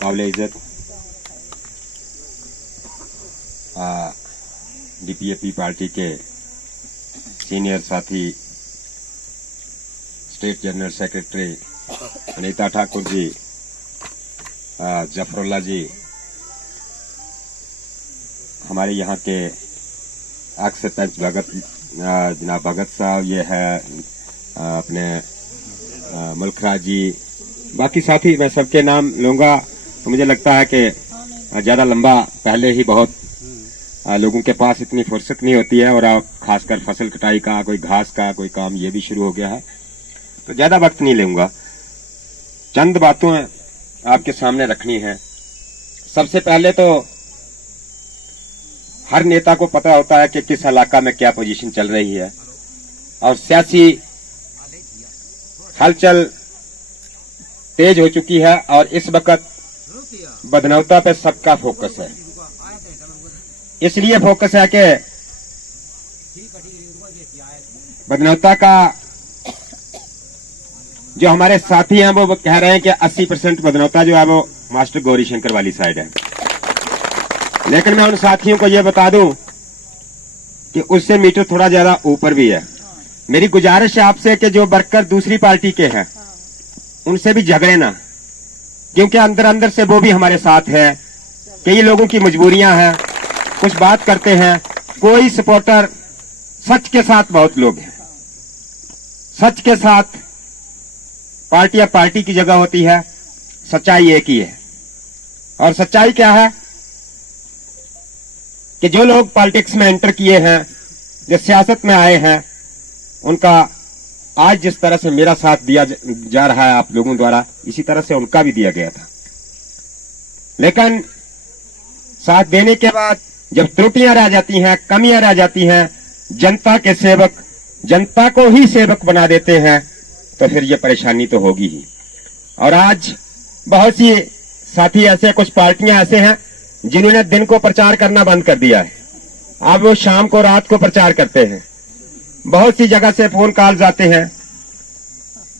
काबिल इज्जत DPAP party के सीनियर साथी state general secretary Anita Thakur ji, Zafarullah ji, हमारे यहाँ के एक्स सरपंच जनाब भगत साहब, ये है अपने मुल्खराज जी, बाकी साथी मैं सबके नाम लूंगा तो मुझे लगता है कि ज्यादा लंबा पहले ही बहुत लोगों के पास इतनी फुर्सत नहीं होती है और अब खासकर फसल कटाई का, कोई घास का कोई काम ये भी शुरू हो गया है, तो ज्यादा वक्त नहीं लूंगा। चंद बातों आपके सामने रखनी है। सबसे पहले तो हर नेता को पता होता है कि किस इलाका में क्या पोजीशन चल रही है और सियासी हलचल तेज हो चुकी है और इस वक्त बदनौता पे सबका फोकस है। इसलिए फोकस है कि बदनौता का जो हमारे साथी हैं वो कह रहे हैं कि 80% बदनौता जो है वो मास्टर गौरी शंकर वाली साइड है, लेकिन मैं उन साथियों को ये बता दूं कि उससे मीटर थोड़ा ज्यादा ऊपर भी है। मेरी गुजारिश है आपसे कि जो वर्कर दूसरी पार्टी के हैं उनसे भी झगड़े ना, क्योंकि अंदर अंदर से वो भी हमारे साथ है। कई लोगों की मजबूरियां हैं, कुछ बात करते हैं, कोई सपोर्टर, सच के साथ बहुत लोग हैं, सच के साथ पार्टियां पार्टी की जगह होती है, सच्चाई एक ही है। और सच्चाई क्या है कि जो लोग पॉलिटिक्स में एंटर किए हैं, जो सियासत में आए हैं, उनका आज जिस तरह से मेरा साथ दिया जा रहा है आप लोगों द्वारा, इसी तरह से उनका भी दिया गया था। लेकिन साथ देने के बाद जब त्रुटियां रह जाती हैं, कमियां रह जाती हैं, जनता के सेवक जनता को ही सेवक बना देते हैं, तो फिर ये परेशानी तो होगी ही। और आज बहुत सी साथी ऐसे, कुछ पार्टियां ऐसे हैं जिन्होंने दिन को प्रचार करना बंद कर दिया है। अब वो शाम को, रात को प्रचार करते हैं। बहुत सी जगह से फोन कॉल्स आते हैं,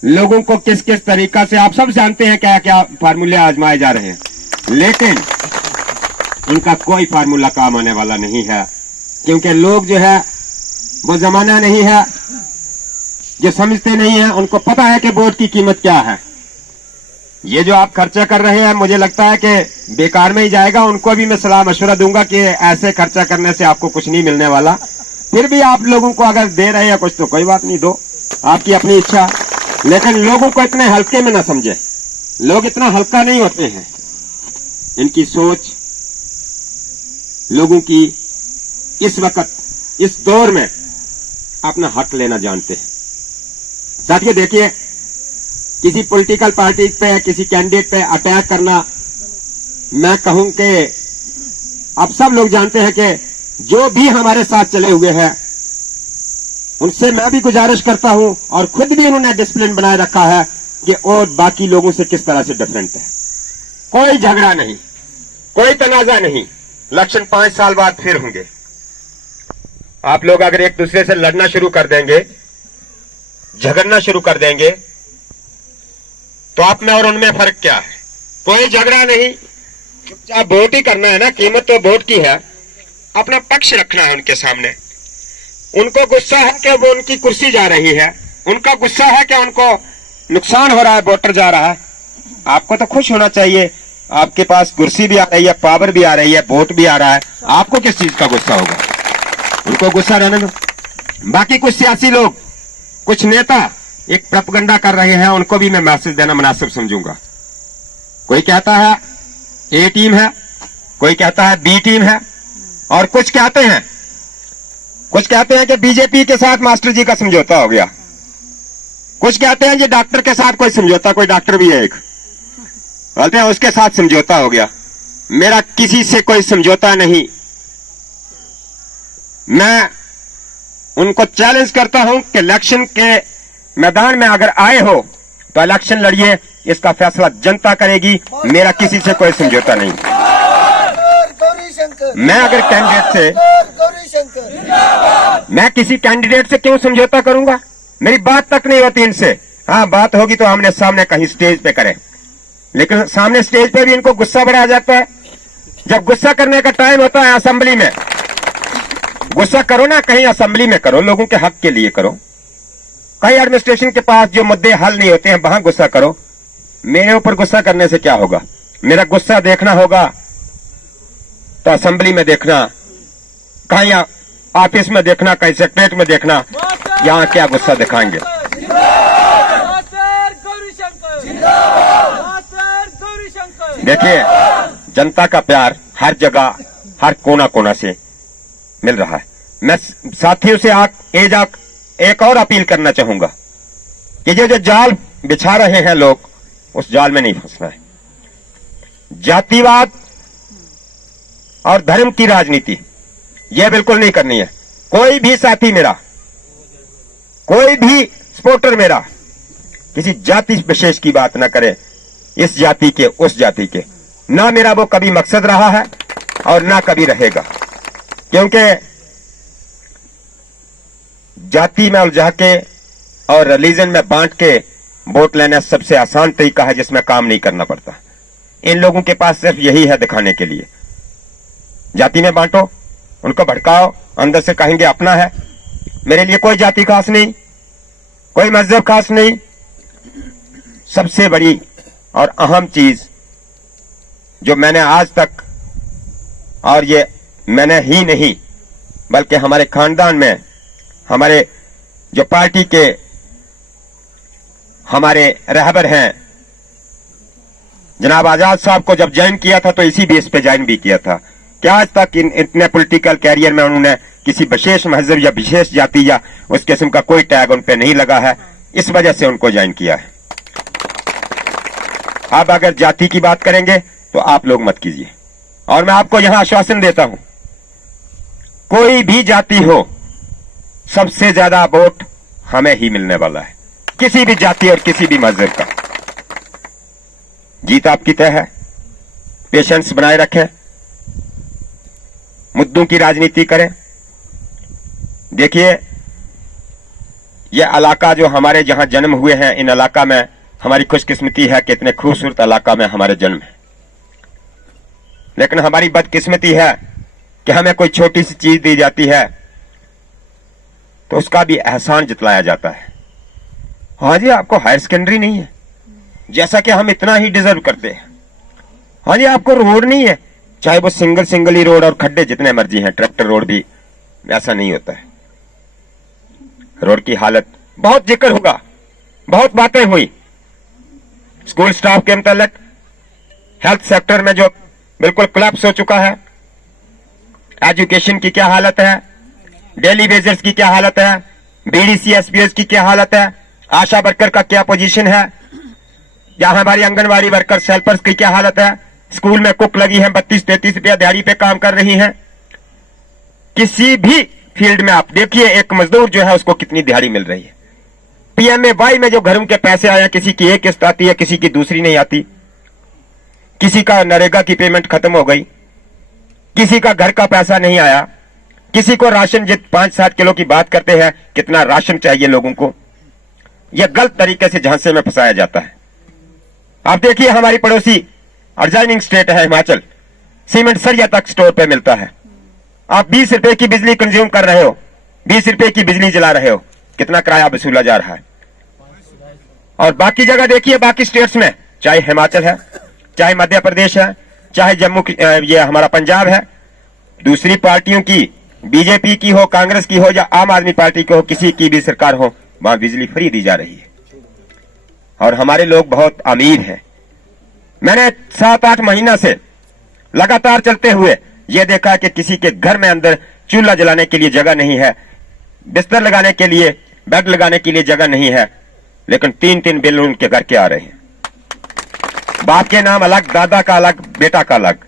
लोगों को किस किस तरीका से, आप सब जानते हैं क्या क्या फार्मूले आजमाए जा रहे हैं, लेकिन इनका कोई फार्मूला काम आने वाला नहीं है, क्योंकि लोग जो है वो जमाना नहीं है, जो समझते नहीं है, उनको पता है कि वोट की कीमत क्या है। ये जो आप खर्चा कर रहे हैं मुझे लगता है कि बेकार में ही जाएगा। उनको भी मैं सलाह मशवरा दूंगा कि ऐसे खर्चा करने से आपको कुछ नहीं मिलने वाला। फिर भी आप लोगों को अगर दे रहे हैं कुछ तो कोई बात नहीं, दो, आपकी अपनी इच्छा, लेकिन लोगों को इतने हल्के में ना समझे। लोग इतना हल्का नहीं होते हैं, इनकी सोच लोगों की इस वक्त, इस दौर में अपना हक लेना जानते हैं। साथियों देखिए, किसी पॉलिटिकल पार्टी पे, किसी कैंडिडेट पे अटैक करना, मैं कहूं कि आप सब लोग जानते हैं कि जो भी हमारे साथ चले हुए हैं उनसे मैं भी गुजारिश करता हूं, और खुद भी उन्होंने डिसिप्लिन बनाए रखा है कि और बाकी लोगों से किस तरह से डिफरेंट है। कोई झगड़ा नहीं, कोई तनाजा नहीं। इलेक्शन 5 साल बाद फिर होंगे। आप लोग अगर एक दूसरे से लड़ना शुरू कर देंगे, झगड़ना शुरू कर देंगे, तो आप में और उनमें फर्क क्या है? कोई झगड़ा नहीं, चुपचाप वोट ही करना है ना। कीमत तो वोट की है, अपना पक्ष रखना है उनके सामने। उनको गुस्सा है कि वो उनकी कुर्सी जा रही है, उनका गुस्सा है कि उनको नुकसान हो रहा है, वोटर जा रहा है। आपको तो खुश होना चाहिए, आपके पास कुर्सी भी आ रही है, पावर भी आ रही है, वोट भी आ रहा है, आपको किस चीज का गुस्सा होगा? उनको गुस्सा रहने दो। बाकी कुछ सियासी लोग, कुछ नेता एक प्रोपेगेंडा कर रहे हैं, उनको भी मैं मैसेज देना मुनासिब समझूंगा। कोई कहता है ए टीम है, कोई कहता है बी टीम है, और कुछ कहते हैं कि बीजेपी के साथ मास्टर जी का समझौता हो गया, कुछ कहते हैं कि डॉक्टर के साथ कोई समझौता, कोई डॉक्टर भी है एक, बोलते हैं उसके साथ समझौता हो गया। मेरा किसी से कोई समझौता नहीं। मैं उनको चैलेंज करता हूं कि इलेक्शन के मैदान में अगर आए हो तो इलेक्शन लड़िए, इसका फैसला जनता करेगी। मेरा किसी से कोई समझौता नहीं। मैं अगर कैंडिडेट से, मैं किसी कैंडिडेट से क्यों समझौता करूंगा? मेरी बात तक नहीं होती इनसे। हाँ, बात होगी तो आमने सामने कहीं स्टेज पे करें। लेकिन सामने स्टेज पे भी इनको गुस्सा बड़ा आ जाता है। जब गुस्सा करने का टाइम होता है असेंबली में, गुस्सा करो ना, कहीं असेंबली में करो, लोगों के हक के लिए करो। कहीं एडमिनिस्ट्रेशन के पास जो मुद्दे हल नहीं होते हैं वहां गुस्सा करो। मेरे ऊपर गुस्सा करने से क्या होगा? मेरा गुस्सा देखना होगा तो असेंबली में देखना, कहीं ऑफिस में देखना, कहीं सेक्रेटरीट में देखना, यहां क्या गुस्सा दिखाएंगे। देखिए, जनता का प्यार हर जगह, हर कोना कोना से मिल रहा है। मैं साथियों से एक और अपील करना चाहूंगा कि जो जाल बिछा रहे हैं लोग, उस जाल में नहीं फंसना है। जातिवाद और धर्म की राजनीति यह बिल्कुल नहीं करनी है। कोई भी साथी मेरा, कोई भी सपोर्टर मेरा किसी जाति विशेष की बात ना करे, इस जाति के उस जाति के, ना मेरा वो कभी मकसद रहा है और ना कभी रहेगा। क्योंकि जाति में उलझा के और रिलीजन में बांट के वोट लेना सबसे आसान तरीका है जिसमें काम नहीं करना पड़ता। इन लोगों के पास सिर्फ यही है दिखाने के लिए। जाति में बांटो, उनको भड़काओ, अंदर से कहेंगे अपना है। मेरे लिए कोई जाति खास नहीं, कोई मजहब खास नहीं। सबसे बड़ी और अहम चीज जो मैंने आज तक, और ये मैंने ही नहीं बल्कि हमारे खानदान में, हमारे जो पार्टी के हमारे रहबर हैं जनाब आजाद साहब को जब ज्वाइन किया था तो इसी बेस पे ज्वाइन भी किया था कि आज तक इतने पॉलिटिकल कैरियर में उन्होंने किसी विशेष मजहब या विशेष जाति या उस किस्म का कोई टैग उन पे नहीं लगा है। इस वजह से उनको ज्वाइन किया है। अब अगर जाति की बात करेंगे तो आप लोग मत कीजिए, और मैं आपको यहां आश्वासन देता हूं, कोई भी जाति हो, सबसे ज्यादा वोट हमें ही मिलने वाला है, किसी भी जाति और किसी भी मजहब का। जीत आपकी तय है। पेशेंस बनाए रखें, मुद्दों की राजनीति करें। देखिए, यह इलाका जो हमारे जहां जन्म हुए हैं, इन इलाका में हमारी खुशकिस्मती है कि इतने खूबसूरत इलाका में हमारे जन्म है। लेकिन हमारी बदकिस्मती है कि हमें कोई छोटी सी चीज दी जाती है तो उसका भी एहसान जतलाया जाता है। हाँ जी, आपको हायर सेकेंडरी नहीं है, जैसा कि हम इतना ही डिजर्व करते हैं। हाँ जी, आपको रोड नहीं है, चाहे वो सिंगल ही रोड और खड्डे जितने मर्जी हैं, ट्रैक्टर रोड भी, ऐसा नहीं होता है। रोड की हालत बहुत जिक्र होगा, बहुत बातें हुई स्कूल स्टाफ के मुतालिक, हेल्थ सेक्टर में जो बिल्कुल कोलैप्स हो चुका है, एजुकेशन की क्या हालत है, डेली वेजर्स की क्या हालत है, बीडीसी एसपीएस की क्या हालत है, आशा वर्कर का क्या पोजीशन है, या हमारी आंगनबाड़ी वर्कर हेल्पर्स की क्या हालत है, स्कूल में कुक लगी है 32-33 रुपया दिहाड़ी पे काम कर रही हैं। किसी भी फील्ड में आप देखिए एक मजदूर जो है उसको कितनी दिहाड़ी मिल रही है। पीएमएवाई में जो घरों के पैसे आए, किसी की एक किस्त आती है, किसी की दूसरी नहीं आती, किसी का नरेगा की पेमेंट खत्म हो गई, किसी का घर का पैसा नहीं आया, किसी को राशन 5-7 किलो की बात करते हैं, कितना राशन चाहिए लोगों को, यह गलत तरीके से झांसे में फंसाया जाता है। आप देखिए हमारी पड़ोसी एडजॉइनिंग स्टेट है हिमाचल, सीमेंट सरिया तक स्टोर पे मिलता है। आप 20 रुपए की बिजली कंज्यूम कर रहे हो, 20 रुपए की बिजली जला रहे हो, कितना किराया वसूला जा रहा है। और बाकी जगह देखिए, बाकी स्टेट्स में, चाहे हिमाचल है, चाहे मध्य प्रदेश है, चाहे जम्मू ये हमारा पंजाब है, दूसरी पार्टियों की, बीजेपी की हो, कांग्रेस की हो या आम आदमी पार्टी की हो, किसी की भी सरकार हो, वहां बिजली फ्री दी जा रही है। और हमारे लोग बहुत अमीर हैं। मैंने 7-8 महीना से लगातार चलते हुए यह देखा कि किसी के घर में अंदर चूल्हा जलाने के लिए जगह नहीं है, बिस्तर लगाने के लिए, बेड लगाने के लिए जगह नहीं है, लेकिन 3-3 बिल उनके घर के आ रहे हैं। बाप के नाम अलग, दादा का अलग, बेटा का अलग।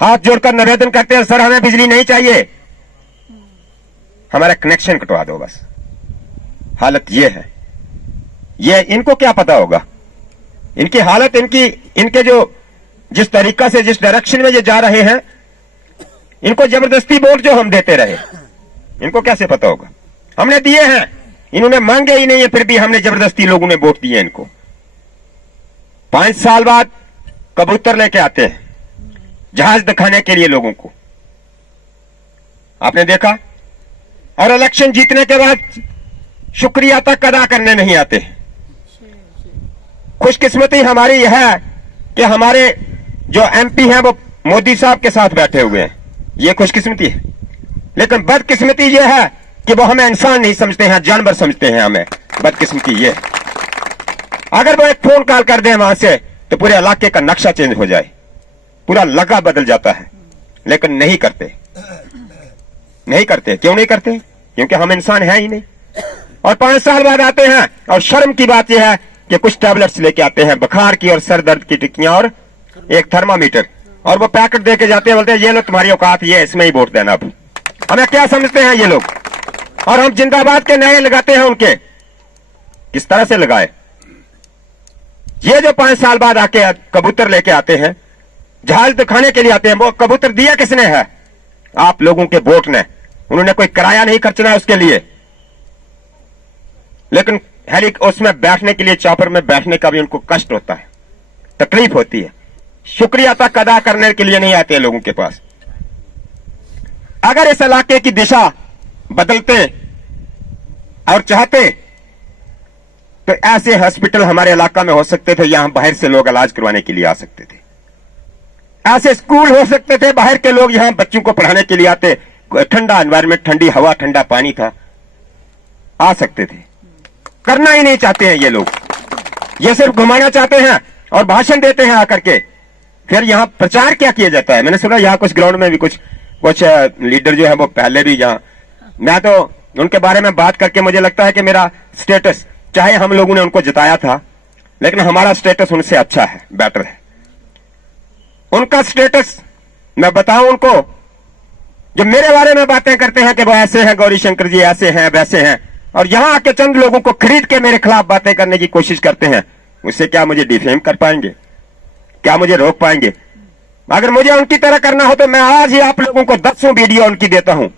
हाथ जोड़कर निवेदन करते हैं, सर हमें बिजली नहीं चाहिए, हमारा कनेक्शन कटवा दो बस। हालत ये है। ये इनको क्या पता होगा, इनकी हालत, इनके जो जिस तरीका से, जिस डायरेक्शन में ये जा रहे हैं, इनको जबरदस्ती वोट जो हम देते रहे, इनको कैसे पता होगा। हमने दिए हैं, इन्होंने मांगे ही नहीं है, फिर भी हमने जबरदस्ती लोगों ने वोट दिए इनको। 5 साल बाद कबूतर लेके आते हैं जहाज दिखाने के लिए लोगों को, आपने देखा। और इलेक्शन जीतने के बाद शुक्रिया तक अदा करने नहीं आते। खुशकिस्मती हमारी यह है कि हमारे जो एमपी हैं वो मोदी साहब के साथ बैठे हुए हैं, ये खुशकिस्मती है। लेकिन बदकिस्मती यह है कि वो हमें इंसान नहीं समझते हैं, जानवर समझते हैं हमें। बदकिस्मती ये, अगर वो एक फोन कॉल कर दें वहां से तो पूरे इलाके का नक्शा चेंज हो जाए, पूरा लगा बदल जाता है। लेकिन नहीं करते, नहीं करते। क्यों नहीं करते? क्योंकि हम इंसान हैं ही नहीं। और 5 साल बाद आते हैं और शर्म की बात यह है कि कुछ टैबलेट्स लेके आते हैं, बुखार की और सर दर्द की टिक्कियां और एक थर्मामीटर, और वो पैकेट देके जाते हैं, बोलते हैं ये लो तुम्हारी औकात, ये इसमें ही वोट देना। अब हमें क्या समझते हैं ये लोग? और हम जिंदाबाद के नए लगाते हैं उनके। किस तरह से लगाए? ये जो 5 साल बाद आके कबूतर लेके आते हैं, जहाज दिखाने के लिए आते हैं, वो कबूतर दिया किसने है? आप लोगों के वोट ने। उन्होंने कोई किराया नहीं खर्चना उसके लिए। लेकिन उसमें बैठने के लिए, चॉपर में बैठने का भी उनको कष्ट होता है, तकलीफ होती है। शुक्रिया तक अदा करने के लिए नहीं आते लोगों के पास। अगर इस इलाके की दिशा बदलते और चाहते तो ऐसे हॉस्पिटल हमारे इलाका में हो सकते थे, यहां बाहर से लोग इलाज करवाने के लिए आ सकते थे। ऐसे स्कूल हो सकते थे, बाहर के लोग यहां बच्चों को पढ़ाने के लिए आते। ठंडा एनवायरमेंट, ठंडी हवा, ठंडा पानी था, आ सकते थे। करना ही नहीं चाहते हैं ये लोग। ये सिर्फ घुमाना चाहते हैं और भाषण देते हैं आकर के। फिर यहां प्रचार क्या किया जाता है? मैंने सुना यहां कुछ ग्राउंड में भी कुछ लीडर जो है वो पहले भी यहां, मैं तो उनके बारे में बात करके मुझे लगता है कि मेरा स्टेटस, चाहे हम लोगों ने उनको जिताया था, लेकिन हमारा स्टेटस उनसे अच्छा है, बेटर है। उनका स्टेटस मैं बताऊं उनको, जो मेरे बारे में बातें करते हैं कि वो ऐसे हैं, गौरी शंकर जी ऐसे हैं वैसे हैं, और यहां आके चंद लोगों को खरीद के मेरे खिलाफ बातें करने की कोशिश करते हैं, उससे क्या मुझे डिफेम कर पाएंगे? क्या मुझे रोक पाएंगे? अगर मुझे उनकी तरह करना हो तो मैं आज ही आप लोगों को 10 वीडियो उनकी देता हूं,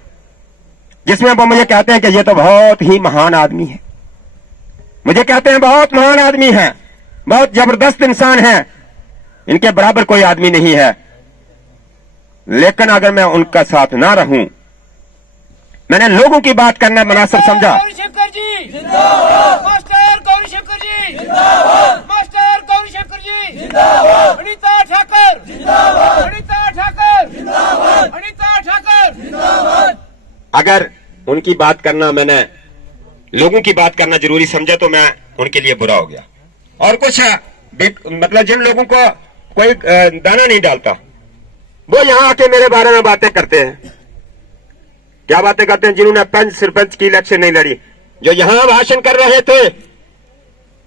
जिसमें वो मुझे कहते हैं कि ये तो बहुत ही महान आदमी है। मुझे कहते हैं बहुत महान आदमी है, बहुत जबरदस्त इंसान है, इनके बराबर कोई आदमी नहीं है। लेकिन अगर मैं उनका साथ ना रहूं, मैंने लोगों की बात करना मुनासिब समझा। गौरीशंकर जी जिंदाबाद, मास्टर गौरीशंकर जी जिंदाबाद, मास्टर गौरीशंकर जी जिंदाबाद, अनीता ठाकर जिंदाबाद, अनीता ठाकर जिंदाबाद, अनीता ठाकर जिंदाबाद। अगर उनकी बात करना, मैंने लोगों की बात करना जरूरी समझा तो मैं उनके लिए बुरा हो गया। और कुछ मतलब जिन लोगों को कोई दाना नहीं डालता, वो यहां आके मेरे बारे में बातें करते हैं। क्या बातें करते हैं? जिन्होंने पंच सरपंच की इलेक्शन नहीं लड़ी, जो यहां भाषण कर रहे थे,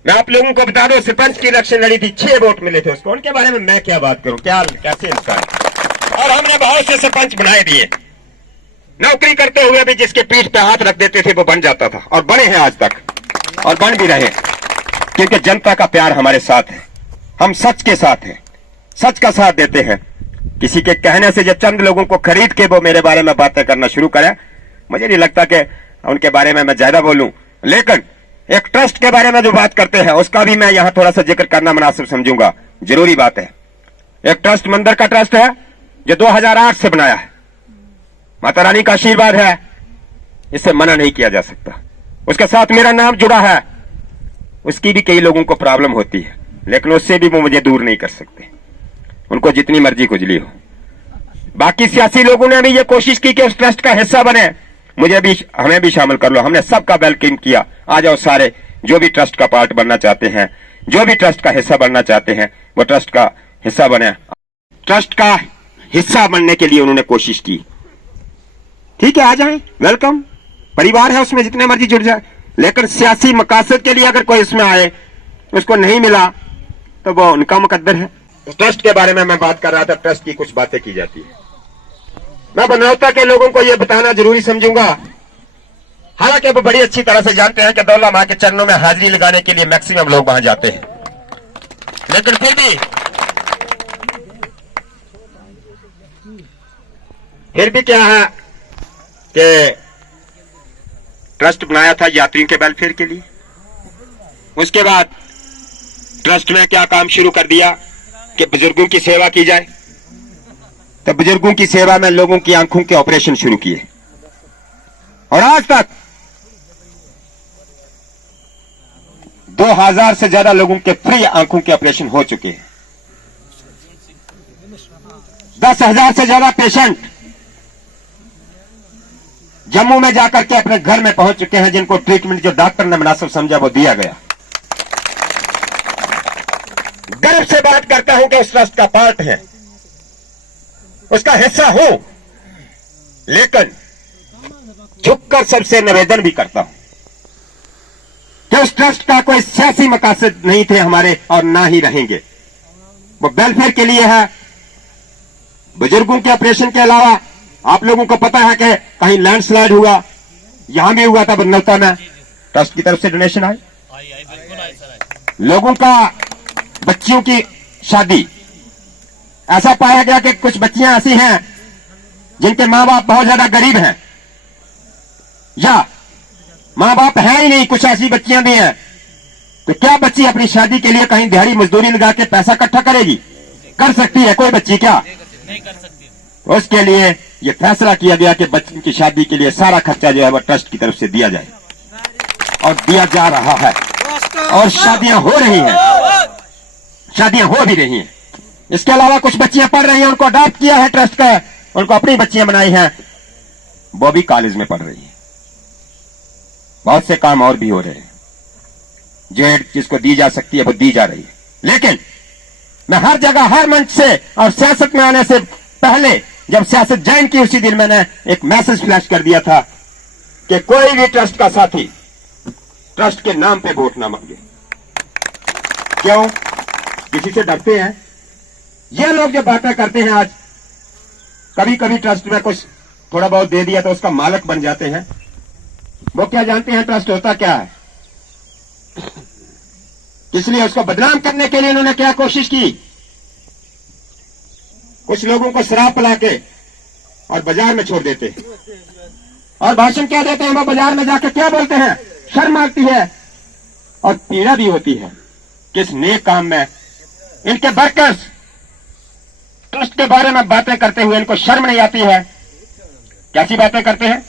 मैं आप लोगों को बता दूं, सरपंच की इलेक्शन लड़ी थी, 6 वोट मिले थे उसको। उनके बारे में मैं क्या बात करूं? क्या कैसे इंसान? और हमने बहुत से सरपंच बनाए दिए, नौकरी करते हुए भी जिसके पीठ पे हाथ रख देते थे वो बन जाता था, और बने हैं आज तक, और बन भी रहे, क्योंकि जनता का प्यार हमारे साथ है। हम सच के साथ हैं, सच का साथ देते हैं। किसी के कहने से जब चंद लोगों को खरीद के वो मेरे बारे में बातें करना शुरू करें, मुझे नहीं लगता कि उनके बारे में मैं ज्यादा बोलूं। लेकिन एक ट्रस्ट के बारे में जो बात करते हैं उसका भी मैं यहां थोड़ा सा जिक्र करना मुनासिब समझूंगा, जरूरी बात है। एक ट्रस्ट मंदिर का ट्रस्ट है जो 2008 से बनाया है, माता रानी का आशीर्वाद है, इससे मना नहीं किया जा सकता। उसके साथ मेरा नाम जुड़ा है, उसकी भी कई लोगों को प्रॉब्लम होती है, लेकिन उससे भी वो मुझे दूर नहीं कर सकते, उनको जितनी मर्जी खुजली हो। बाकी सियासी लोगों ने भी ये कोशिश की कि उस ट्रस्ट का हिस्सा बने, मुझे भी, हमें भी शामिल कर लो। हमने सबका वेलकम किया, आ जाओ सारे, जो भी ट्रस्ट का पार्ट बनना चाहते हैं, जो भी ट्रस्ट का हिस्सा बनना चाहते हैं, वो ट्रस्ट का हिस्सा बने। ट्रस्ट का हिस्सा बनने के लिए उन्होंने कोशिश की, ठीक है, आ जाए, वेलकम, परिवार है उसमें, जितने मर्जी जुड़ जाए। लेकिन सियासी मकासद के लिए अगर कोई इसमें आए, उसको नहीं मिला, तो वो उनका मुकद्दर है। ट्रस्ट के बारे में मैं बात कर रहा था, ट्रस्ट की कुछ बातें की जाती है। मैं बनौता के लोगों को यह बताना जरूरी समझूंगा, हालांकि वो बड़ी अच्छी तरह से जानते हैं कि दौला मां के चरणों में हाजिरी लगाने के लिए मैक्सिमम लोग वहां जाते हैं, लेकिन फिर भी क्या है कि ट्रस्ट बनाया था यात्रियों के वेलफेयर के लिए। उसके बाद ट्रस्ट में क्या काम शुरू कर दिया कि बुजुर्गों की सेवा की जाए। तो बुजुर्गों की सेवा में लोगों की आंखों के ऑपरेशन शुरू किए और आज तक 2000 से ज्यादा लोगों के फ्री आंखों के ऑपरेशन हो चुके हैं। 10,000 से ज्यादा पेशेंट जम्मू में जाकर के अपने घर में पहुंच चुके हैं, जिनको ट्रीटमेंट जो डॉक्टर ने मुनासिब समझा वो दिया गया। गर्व से बात करता हूं कि उस ट्रस्ट का पार्ट है, उसका हिस्सा हूं, लेकिन झुककर सबसे निवेदन भी करता हूं कि उस ट्रस्ट का कोई सियासी मकासद नहीं थे हमारे और ना ही रहेंगे। वो वेलफेयर के लिए है। बुजुर्गों के ऑपरेशन के अलावा आप लोगों को पता है कि कहीं लैंडस्लाइड हुआ, यहां भी हुआ था बनौता में, ट्रस्ट की तरफ से डोनेशन आई। लोगों का बच्चियों की शादी, ऐसा पाया गया कि कुछ बच्चियां ऐसी हैं जिनके मां बाप बहुत ज्यादा गरीब हैं या मां बाप हैं ही नहीं, कुछ ऐसी बच्चियां भी हैं। तो क्या बच्ची अपनी शादी के लिए कहीं दिहाड़ी मजदूरी लगा के पैसा इकट्ठा करेगी? कर सकती है कोई बच्ची? क्या नहीं कर सकती। उसके लिए यह फैसला किया गया कि बच्ची की शादी के लिए सारा खर्चा जो है वह ट्रस्ट की तरफ से दिया जाए और दिया जा रहा है और शादियां हो रही हैं, शादियां हो भी रही हैं। इसके अलावा कुछ बच्चियां पढ़ रही हैं, उनको अडॉप्ट किया है ट्रस्ट का, उनको अपनी बच्चियां बनाई हैं, वो भी कॉलेज में पढ़ रही हैं। बहुत से काम और भी हो रहे हैं, जेड जिसको दी जा सकती है वो दी जा रही है। लेकिन मैं हर जगह हर मंच से और सियासत में आने से पहले जब सियासत ज्वाइन की उसी दिन मैंने एक मैसेज फ्लैश कर दिया था कि कोई भी ट्रस्ट का साथी ट्रस्ट के नाम पे वोट ना मांगे। क्यों? किसी से डरते हैं? ये लोग जो बातें करते हैं आज, कभी कभी ट्रस्ट में कुछ थोड़ा बहुत दे दिया तो उसका मालिक बन जाते हैं। वो क्या जानते हैं ट्रस्ट होता क्या है? इसलिए उसको बदनाम करने के लिए उन्होंने क्या कोशिश की? कुछ लोगों को शराब पिला के और बाजार में छोड़ देते हैं और भाषण क्या देते हैं, वो बाजार में जाकर क्या बोलते हैं? शर्म आती है और पीड़ा भी होती है। किस नेक काम में इनके वर्कर्स ट्रस्ट के बारे में बातें करते हुए इनको शर्म नहीं आती है? कैसी बातें करते हैं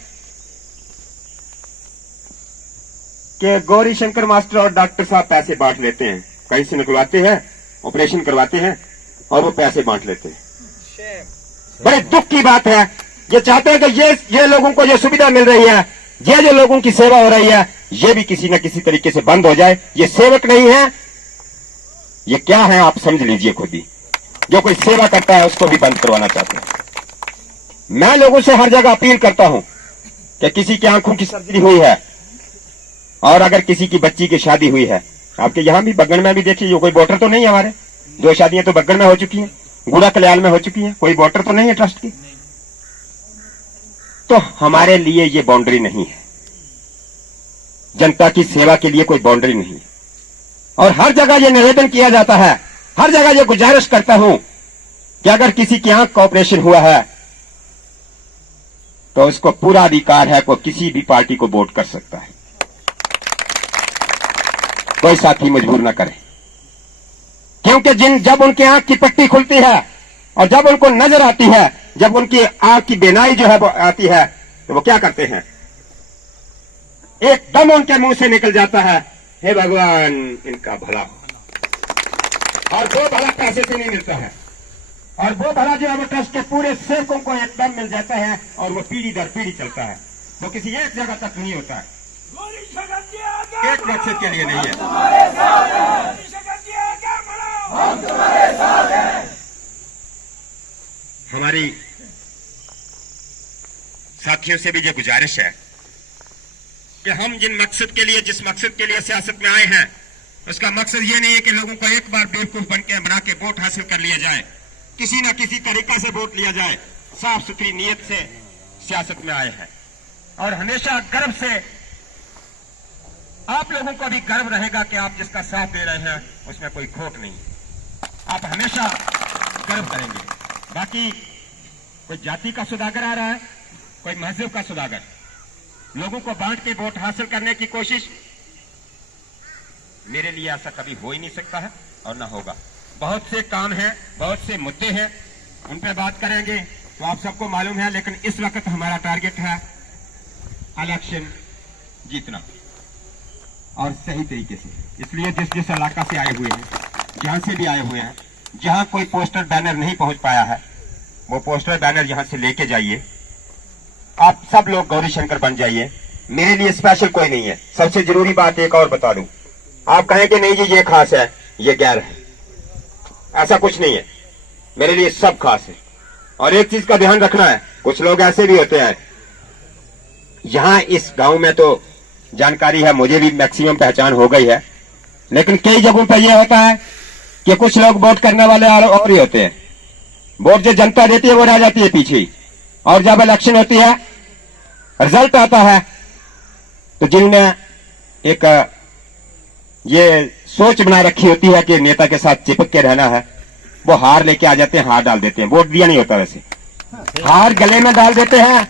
कि गौरी शंकर मास्टर और डॉक्टर साहब पैसे बांट लेते हैं, कहीं से निकलवाते हैं, ऑपरेशन करवाते हैं और वो पैसे बांट लेते हैं। बड़े दुख की बात है। ये चाहते हैं कि ये लोगों को जो सुविधा मिल रही है, ये जो लोगों की सेवा हो रही है, ये भी किसी न किसी तरीके से बंद हो जाए। ये सेवक नहीं है, ये क्या है आप समझ लीजिए खुद ही। जो कोई सेवा करता है उसको भी बंद करवाना चाहते हैं। मैं लोगों से हर जगह अपील करता हूं कि किसी की आंखों की सर्जरी हुई है और अगर किसी की बच्ची की शादी हुई है, आपके यहां भी बगल में भी देखिए, ये कोई वोटर तो नहीं है हमारे, 2 शादियां तो बगल में हो चुकी हैं, गुड़ा कल्याण में हो चुकी हैं, कोई वोटर तो नहीं है ट्रस्ट की। तो हमारे लिए ये बाउंड्री नहीं है, जनता की सेवा के लिए कोई बाउंड्री नहीं है। और हर जगह ये निवेदन किया जाता है, हर जगह ये गुजारिश करता हूं कि अगर किसी की आंख का ऑपरेशन हुआ है तो उसको पूरा अधिकार है, कोई किसी भी पार्टी को वोट कर सकता है, कोई साथी मजबूर ना करे। क्योंकि जब उनकी आंख की पट्टी खुलती है और जब उनको नजर आती है, जब उनकी आंख की बेनाई जो है वो आती है, तो वो क्या करते हैं? एकदम उनके मुंह से निकल जाता है, हे भगवान इनका भला हो। और वो भला पैसे से नहीं मिलता है, और वो भला जो है वो ट्रस्ट के पूरे सेवकों को एकदम मिल जाता है और वो पीढ़ी दर पीढ़ी चलता है। वो किसी एक जगह तक नहीं होता है, एक मकसद के लिए नहीं है। हमारी साथियों से भी ये गुजारिश है कि हम जिस मकसद के लिए सियासत में आए हैं, उसका मकसद ये नहीं है कि लोगों को एक बार बेवकूफ बना के वोट हासिल कर लिया जाए, किसी ना किसी तरीका से वोट लिया जाए। साफ सुथरी नीयत से सियासत में आए हैं और हमेशा गर्व से आप लोगों को भी गर्व रहेगा कि आप जिसका साथ दे रहे हैं उसमें कोई खोट नहीं, आप हमेशा गर्व करेंगे। बाकी कोई जाति का सौदागर आ रहा है, कोई मजहब का सौदागर, लोगों को बांट के वोट हासिल करने की कोशिश, मेरे लिए ऐसा कभी हो ही नहीं सकता है और ना होगा। बहुत से काम हैं, बहुत से मुद्दे हैं, उन पर बात करेंगे तो आप सबको मालूम है, लेकिन इस वक्त हमारा टारगेट है इलेक्शन जीतना और सही तरीके से। इसलिए जिस जिस इलाका से आए हुए हैं, जहां से भी आए हुए हैं, जहां कोई पोस्टर बैनर नहीं पहुंच पाया है, वो पोस्टर बैनर यहां से लेके जाइए। आप सब लोग गौरी शंकर बन जाइए। मेरे लिए स्पेशल कोई नहीं है। सबसे जरूरी बात एक और बता दूं, आप कहें कि नहीं जी ये खास है, ये गैर है, ऐसा कुछ नहीं है। मेरे लिए सब खास है। और एक चीज का ध्यान रखना है, कुछ लोग ऐसे भी होते हैं, यहां इस गांव में तो जानकारी है, मुझे भी मैक्सिमम पहचान हो गई है, लेकिन कई जगहों पर यह होता है कि कुछ लोग वोट करने वाले और ही होते हैं। वोट जो जनता देती है वो रह जाती है पीछे ही, और जब इलेक्शन होती है, रिजल्ट आता है, तो जिन्होंने एक ये सोच बना रखी होती है कि नेता के साथ चिपक के रहना है, वो हार लेके आ जाते हैं, हार डाल देते हैं। वोट दिया नहीं होता वैसे, हार गले में डाल देते हैं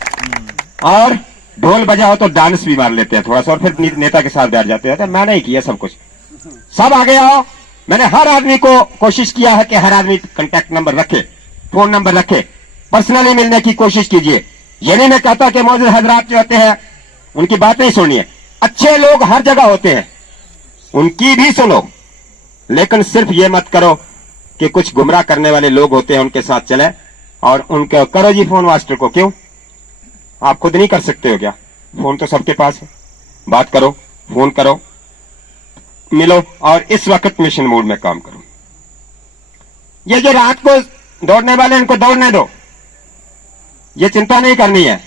और ढोल बजाओ तो डांस भी मार लेते हैं थोड़ा सा, और फिर नेता के साथ बैठ जाते हैं। तो मैंने ही किया सब कुछ, सब आगे आओ। मैंने हर आदमी को कोशिश किया है कि हर आदमी कांटेक्ट नंबर रखे, फोन नंबर रखे, पर्सनली मिलने की कोशिश कीजिए। ये नहीं मैं कहता कि मौजूद हजरात जो होते हैं उनकी बात नहीं सुनिए, अच्छे लोग हर जगह होते हैं, उनकी भी सुनो, लेकिन सिर्फ ये मत करो कि कुछ गुमराह करने वाले लोग होते हैं उनके साथ चले और उनको करो जी फोन मास्टर को। क्यों, आप खुद नहीं कर सकते हो क्या? फोन तो सबके पास है, बात करो, फोन करो, मिलो और इस वक्त मिशन मोड में काम करो। ये जो रात को दौड़ने वाले इनको दौड़ने दो, ये चिंता नहीं करनी है।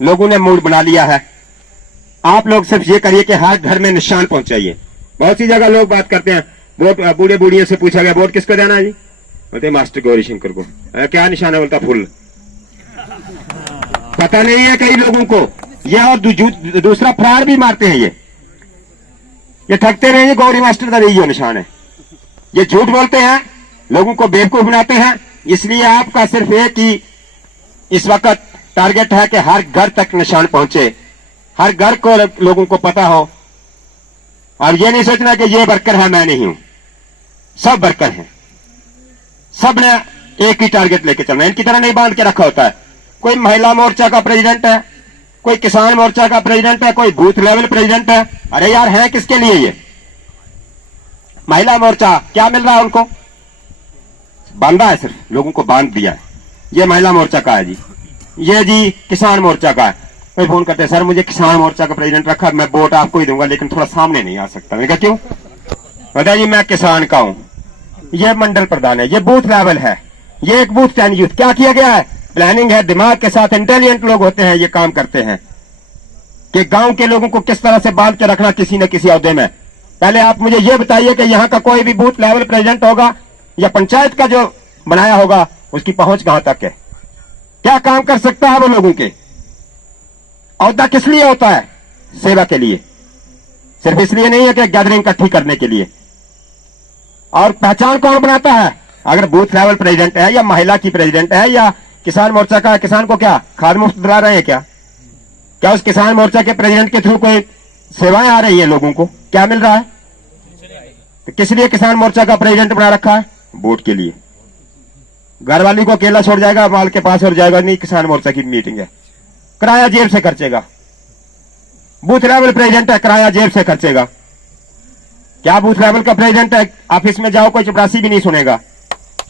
लोगों ने मूड बना लिया है। आप लोग सिर्फ ये करिए कि हर घर में निशान पहुंचाइए। बहुत सी जगह लोग बात करते हैं, वोट बूढ़े बूढ़ियों से पूछा गया वोट किसको देना है जी, बोलते मास्टर गौरी शंकर को। क्या निशान है, बोलता फुल। पता नहीं है कई लोगों को ये, और दूसरा फरार भी मारते हैं। ये थकते रहे, गौरी मास्टर का यही निशान है। ये झूठ बोलते हैं, लोगों को बेवकूफ बनाते हैं। इसलिए आपका सिर्फ एक ही इस वक्त टारगेट है कि हर घर तक निशान पहुंचे, हर घर को लोगों को पता हो। और ये नहीं सोचना कि ये वर्कर है, मैं नहीं हूं, सब वर्कर हैं, सब ने एक ही टारगेट लेके चलना है। इनकी तरह नहीं बांध के रखा होता है। कोई महिला मोर्चा का प्रेसिडेंट है, कोई किसान मोर्चा का प्रेसिडेंट है, कोई बूथ लेवल प्रेसिडेंट है। अरे यार, है किसके लिए ये महिला मोर्चा? क्या मिल रहा है उनको? बांधा है, सिर्फ लोगों को बांध दिया है। ये महिला मोर्चा का है जी, ये जी किसान मोर्चा का है। कोई फोन करते हैं, सर मुझे किसान मोर्चा का प्रेसिडेंट रखा, मैं वोट आपको ही दूंगा, लेकिन थोड़ा सामने नहीं आ सकता। मैंने कहा क्यों? बता जी मैं किसान का हूं। ये मंडल प्रधान है, ये बूथ लेवल है, ये एक बूथ 10 यूथ। क्या किया गया है? प्लानिंग है, दिमाग के साथ इंटेलिजेंट लोग होते हैं, ये काम करते हैं कि गांव के लोगों को किस तरह से बांध के रखना किसी न किसी अहदे में। पहले आप मुझे ये बताइए कि यहाँ का कोई भी बूथ लेवल प्रेसिडेंट होगा या पंचायत का जो बनाया होगा, उसकी पहुंच कहां तक है? क्या काम कर सकता है वो लोगों के? अहदा किस लिए होता है? सेवा के लिए, सिर्फ इसलिए नहीं है कि गैदरिंग इकट्ठी करने के लिए। और पहचान कौन बनाता है? अगर बूथ लेवल प्रेसिडेंट है या महिला की प्रेसिडेंट है या किसान मोर्चा का, किसान को क्या खाद मुफ्त दिला रहे हैं क्या? क्या उस किसान मोर्चा के प्रेसिडेंट के थ्रू कोई सेवाएं आ रही है लोगों को? क्या मिल रहा है? तो किस लिए किसान मोर्चा का प्रेसिडेंट बना रखा है? वोट के लिए। घर वाली को अकेला छोड़ जाएगा, माल के पास और जाएगा, नहीं किसान मोर्चा की मीटिंग है, किराया जेब से खर्चेगा। बूथ लेवल प्रेसिडेंट है, किराया जेब से खर्चेगा। क्या बूथ लेवल का प्रेसिडेंट है? ऑफिस में जाओ, कोई चपरासी भी नहीं सुनेगा।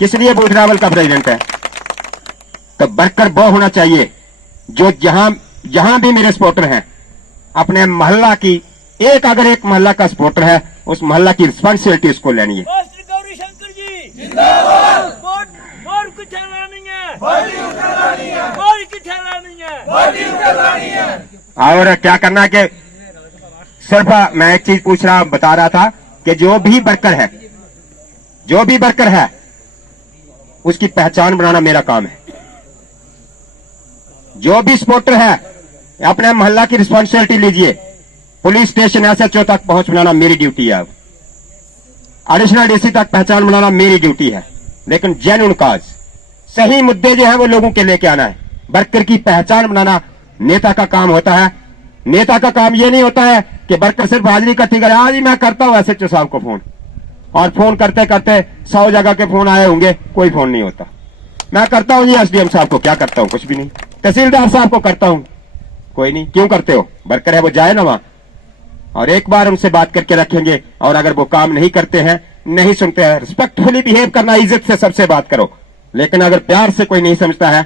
किस लिए बूथ लेवल का प्रेसिडेंट है? तो वर्कर वो होना चाहिए जो जहां भी मेरे सपोर्टर हैं, अपने मोहल्ला की अगर एक मोहल्ला का सपोर्टर है, उस मोहल्ला की रिस्पॉन्सिबिलिटी उसको लेनी है। मास्टर गौरी शंकर जी जिंदाबाद। वोट की ठहरानी है, वोट की ठहरानी है। और क्या करना है कि सिर्फ मैं एक चीज बता रहा था कि जो भी वर्कर है उसकी पहचान बनाना मेरा काम है। जो भी सपोर्टर है अपने मोहल्ला की रिस्पॉन्सिबिलिटी लीजिए। पुलिस स्टेशन SHO तक पहुंच बनाना मेरी ड्यूटी है, एडिशनल DC तक पहचान बनाना मेरी ड्यूटी है। लेकिन जेन्युइन काज, सही मुद्दे जो है वो लोगों के लेके आना है। वर्कर की पहचान बनाना नेता का काम होता है। नेता का काम ये नहीं होता है कि वर्कर सिर्फ हाजिरी इकट्ठी करे। आज ही मैं करता हूं एसएचओ साहब को फोन, और फोन करते करते 100 जगह के फोन आए होंगे, कोई फोन नहीं होता। मैं करता हूं जी एसडीएम साहब को, क्या करता हूं? कुछ भी नहीं। तहसीलदार साहब को करता हूं, कोई नहीं। क्यों करते हो? वर्कर है वो जाए ना वहां, और एक बार उनसे बात करके रखेंगे। और अगर वो काम नहीं करते हैं, नहीं सुनते हैं, रिस्पेक्टफुली बिहेव करना, इज्जत से सबसे बात करो। लेकिन अगर प्यार से कोई नहीं समझता है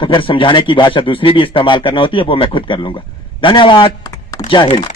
तो फिर समझाने की भाषा दूसरी भी इस्तेमाल करना होती है, वो मैं खुद कर लूंगा। धन्यवाद। जय हिंद।